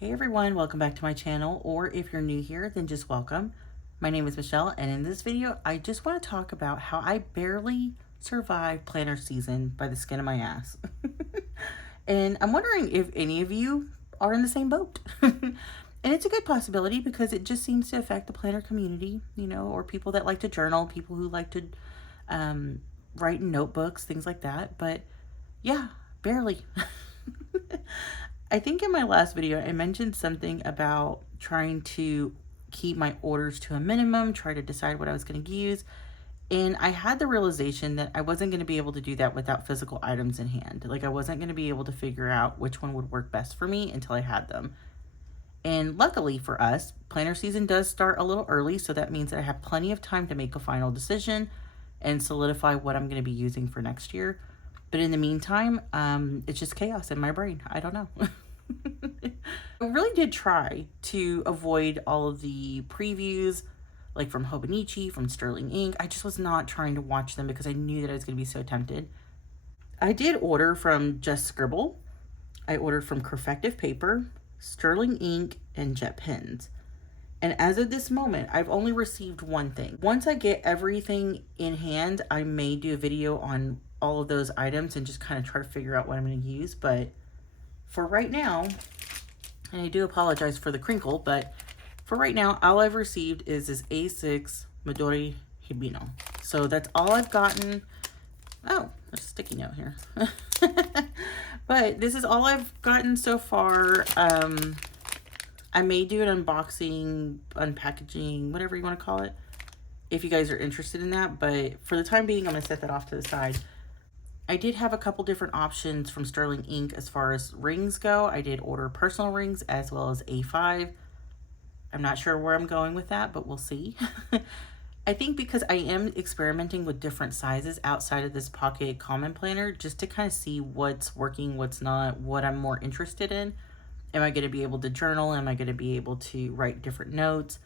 Hey everyone, welcome back to my channel, or if you're new here, then just welcome. My name is Michelle, and in this video, I just want to talk about how I barely survived planner season by the skin of my ass. And I'm wondering if any of you are in the same boat. And it's a good possibility because it just seems to affect the planner community, or people that like to journal, people who like to write in notebooks, things like that. But yeah, barely. I think in my last video, I mentioned something about trying to keep my orders to a minimum, try to decide what I was going to use. And I had the realization that I wasn't going to be able to do that without physical items in hand. Like I wasn't going to be able to figure out which one would work best for me until I had them. And luckily for us, planner season does start a little early. So that means that I have plenty of time to make a final decision and solidify what I'm going to be using for next year. But in the meantime, it's just chaos in my brain. I don't know. I really did try to avoid all of the previews, like from Hobonichi, from Sterling Ink. I just was not trying to watch them because I knew that I was going to be so tempted. I did order from Just Scribble. I ordered from Perfective Paper, Sterling Ink, and Jet Pens. And as of this moment, I've only received one thing. Once I get everything in hand, I may do a video on all of those items and just kind of try to figure out what I'm going to use. But for right now, and I do apologize for the crinkle, but for right now, all I've received is this A6 Midori Hibino. So that's all I've gotten. Oh, there's a sticky note here. But this is all I've gotten so far. I may do an unboxing, unpackaging, whatever you want to call it, if you guys are interested in that. But for the time being, I'm going to set that off to the side. I did have a couple different options from Sterling Ink as far as rings go. I did order personal rings as well as A5. I'm not sure where I'm going with that, but we'll see. I think because I am experimenting with different sizes outside of this pocket common planner, just to kind of see what's working, what's not, what I'm more interested in. Am I going to be able to journal? Am I going to be able to write different notes?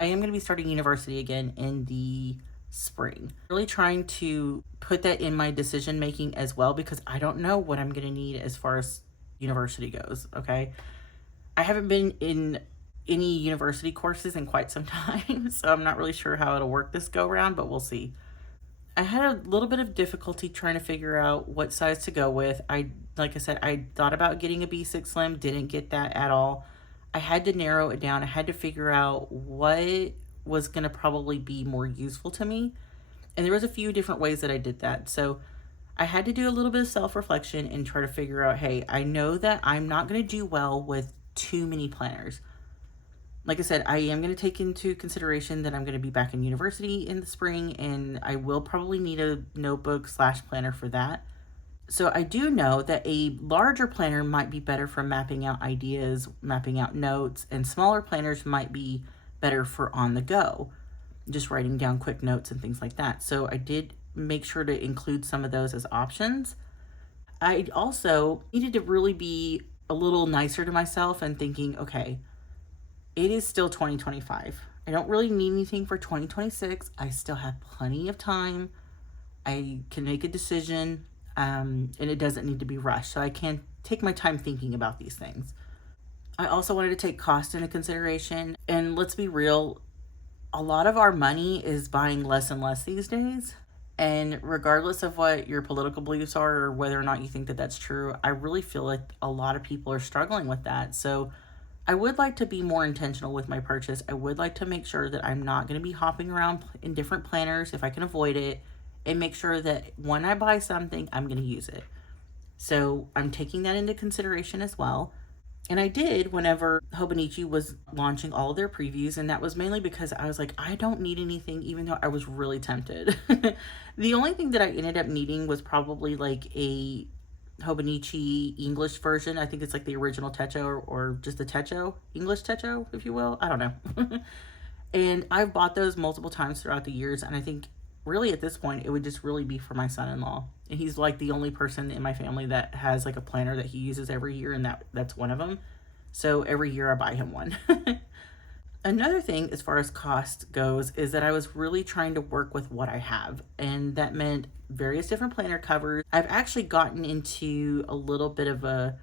I am going to be starting university again in the spring. Really trying to put that in my decision making as well, because I don't know what I'm going to need as far as university goes. Okay. I haven't been in any university courses in quite some time, so I'm not really sure how it'll work this go round, but we'll see. I had a little bit of difficulty trying to figure out what size to go with. Like I said, I thought about getting a B6 Slim, didn't get that at all. I had to narrow it down. I had to figure out what was going to probably be more useful to me. And there was a few different ways that I did that. So I had to do a little bit of self-reflection and try to figure out, hey, I know that I'm not going to do well with too many planners. Like I said, I am going to take into consideration that I'm going to be back in university in the spring, and I will probably need a notebook / planner for that. So I do know that a larger planner might be better for mapping out ideas, mapping out notes, and smaller planners might be better for on the go, just writing down quick notes and things like that. So I did make sure to include some of those as options. I also needed to really be a little nicer to myself and thinking, okay, it is still 2025. I don't really need anything for 2026. I still have plenty of time. I can make a decision, and it doesn't need to be rushed. So I can take my time thinking about these things. I also wanted to take cost into consideration. And let's be real, a lot of our money is buying less and less these days. And regardless of what your political beliefs are or whether or not you think that that's true, I really feel like a lot of people are struggling with that. So I would like to be more intentional with my purchase. I would like to make sure that I'm not going to be hopping around in different planners if I can avoid it, and make sure that when I buy something, I'm going to use it. So I'm taking that into consideration as well. And I did whenever Hobonichi was launching all of their previews, and that was mainly because I was like, I don't need anything, even though I was really tempted. The only thing that I ended up needing was probably like a Hobonichi English version. I think it's like the original Techo or just the Techo, English Techo, if you will. I don't know. And I've bought those multiple times throughout the years, and I think really at this point it would just really be for my son-in-law. And he's like the only person in my family that has like a planner that he uses every year, and that's one of them. So every year I buy him one. Another thing as far as cost goes is that I was really trying to work with what I have, and that meant various different planner covers. I've actually gotten into a little bit of a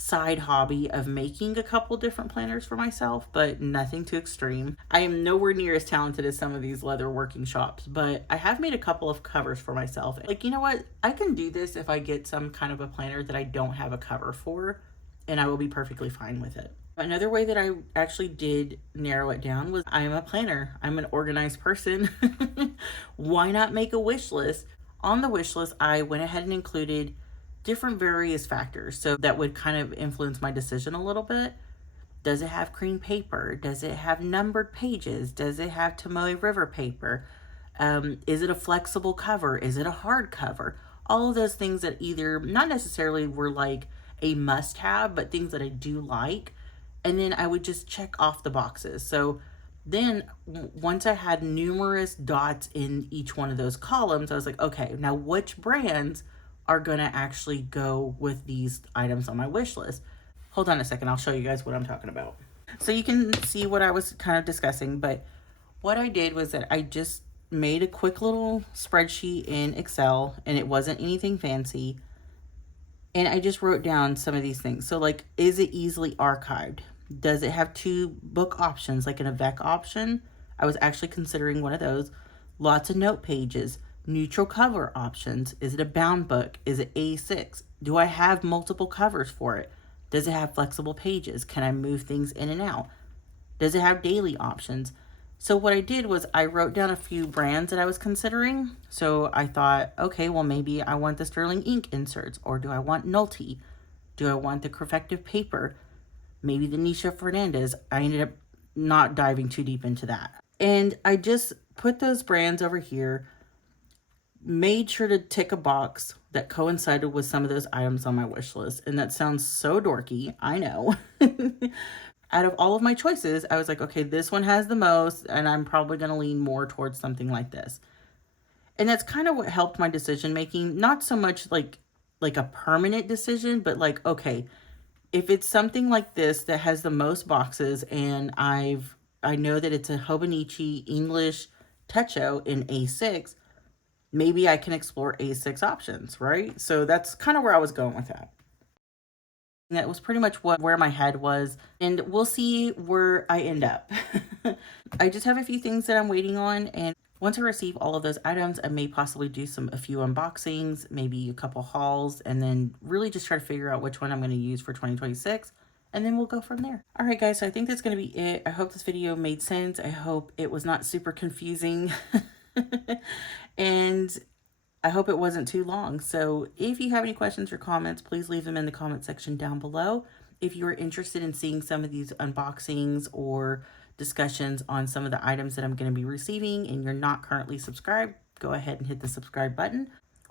side hobby of making a couple different planners for myself, but nothing too extreme. I am nowhere near as talented as some of these leather working shops, but I have made a couple of covers for myself. Like, you know what? I can do this if I get some kind of a planner that I don't have a cover for, and I will be perfectly fine with it. Another way that I actually did narrow it down was I am a planner. I'm an organized person. Why not make a wish list? On the wish list, I went ahead and included different various factors so that would kind of influence my decision a little bit. Does it have cream paper? Does it have numbered pages? Does it have Tomoe River paper? Is it a flexible cover? Is it a hard cover? All of those things that either not necessarily were like a must have, but things that I do like. And then I would just check off the boxes. So then once I had numerous dots in each one of those columns, I was like, okay, now which brands are going to actually go with these items on my wish list? Hold on a second. I'll show you guys what I'm talking about. So you can see what I was kind of discussing, but what I did was that I just made a quick little spreadsheet in Excel, and it wasn't anything fancy. And I just wrote down some of these things. So like, is it easily archived? Does it have 2 book options, like an Avec option? I was actually considering one of those. Lots of note pages, neutral cover options. Is it a bound book? Is it A6? Do I have multiple covers for it? Does it have flexible pages? Can I move things in and out? Does it have daily options? So what I did was I wrote down a few brands that I was considering. So I thought, okay, well, maybe I want the Sterling ink inserts, or do I want Nulty? Do I want the Crefective paper? Maybe the Nisha Fernandez. I ended up not diving too deep into that. And I just put those brands over here, made sure to tick a box that coincided with some of those items on my wish list. And that sounds so dorky, I know. Out of all of my choices, I was like, okay, this one has the most, and I'm probably going to lean more towards something like this. And that's kind of what helped my decision making. Not so much like a permanent decision, but like, okay, if it's something like this that has the most boxes, and I know that it's a Hobonichi English Techo in A6, maybe I can explore A6 options, right? So that's kind of where I was going with that. That was pretty much where my head was, and we'll see where I end up. I just have a few things that I'm waiting on, and once I receive all of those items, I may possibly do a few unboxings, maybe a couple hauls, and then really just try to figure out which one I'm going to use for 2026, and then we'll go from there. All right, guys, so I think that's going to be it. I hope this video made sense. I hope it was not super confusing, and I hope it wasn't too long. So if you have any questions or comments, please leave them in the comment section down below. If you are interested in seeing some of these unboxings or discussions on some of the items that I'm going to be receiving and you're not currently subscribed, go ahead and hit the subscribe button.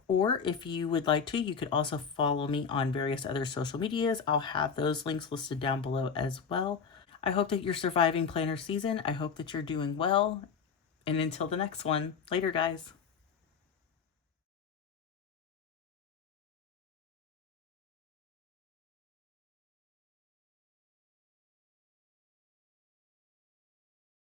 Or if you would like to, you could also follow me on various other social medias. I'll have those links listed down below as well. I hope that you're surviving planner season. I hope that you're doing well. And until the next one, later, guys.